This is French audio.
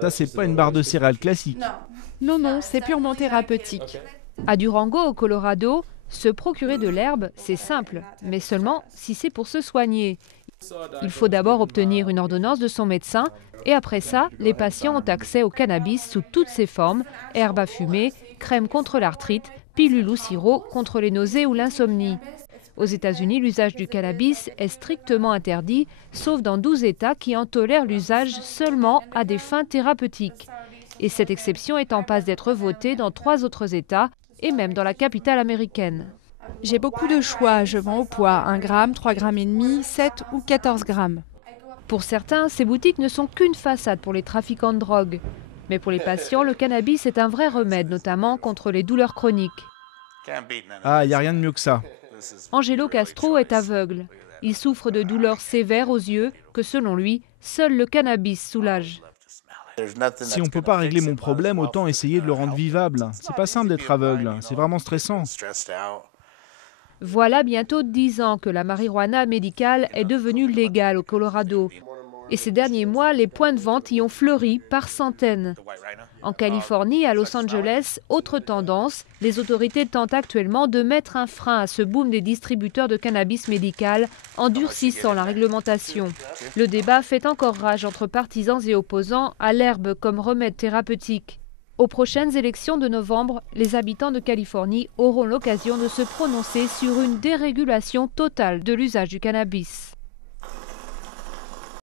Ça, c'est pas une barre de céréales classique. Non, non, c'est purement thérapeutique. À Durango, au Colorado, se procurer de l'herbe, c'est simple, mais seulement si c'est pour se soigner. Il faut d'abord obtenir une ordonnance de son médecin et après ça, les patients ont accès au cannabis sous toutes ses formes, herbe à fumer, crème contre l'arthrite, pilule ou sirop contre les nausées ou l'insomnie. Aux États-Unis, l'usage du cannabis est strictement interdit, sauf dans 12 États qui en tolèrent l'usage seulement à des fins thérapeutiques. Et cette exception est en passe d'être votée dans 3 autres États et même dans la capitale américaine. J'ai beaucoup de choix, je vends au poids, 1 gramme, 3,5 grammes, 7 ou 14 grammes. Pour certains, ces boutiques ne sont qu'une façade pour les trafiquants de drogue. Mais pour les patients, le cannabis est un vrai remède, notamment contre les douleurs chroniques. Ah, il n'y a rien de mieux que ça. Angelo Castro est aveugle. Il souffre de douleurs sévères aux yeux que, selon lui, seul le cannabis soulage. Si on ne peut pas régler mon problème, autant essayer de le rendre vivable. C'est pas simple d'être aveugle, c'est vraiment stressant. Voilà bientôt 10 ans que la marijuana médicale est devenue légale au Colorado. Et ces derniers mois, les points de vente y ont fleuri par centaines. En Californie, à Los Angeles, autre tendance, les autorités tentent actuellement de mettre un frein à ce boom des distributeurs de cannabis médical en durcissant la réglementation. Le débat fait encore rage entre partisans et opposants à l'herbe comme remède thérapeutique. Aux prochaines élections de novembre, les habitants de Californie auront l'occasion de se prononcer sur une dérégulation totale de l'usage du cannabis.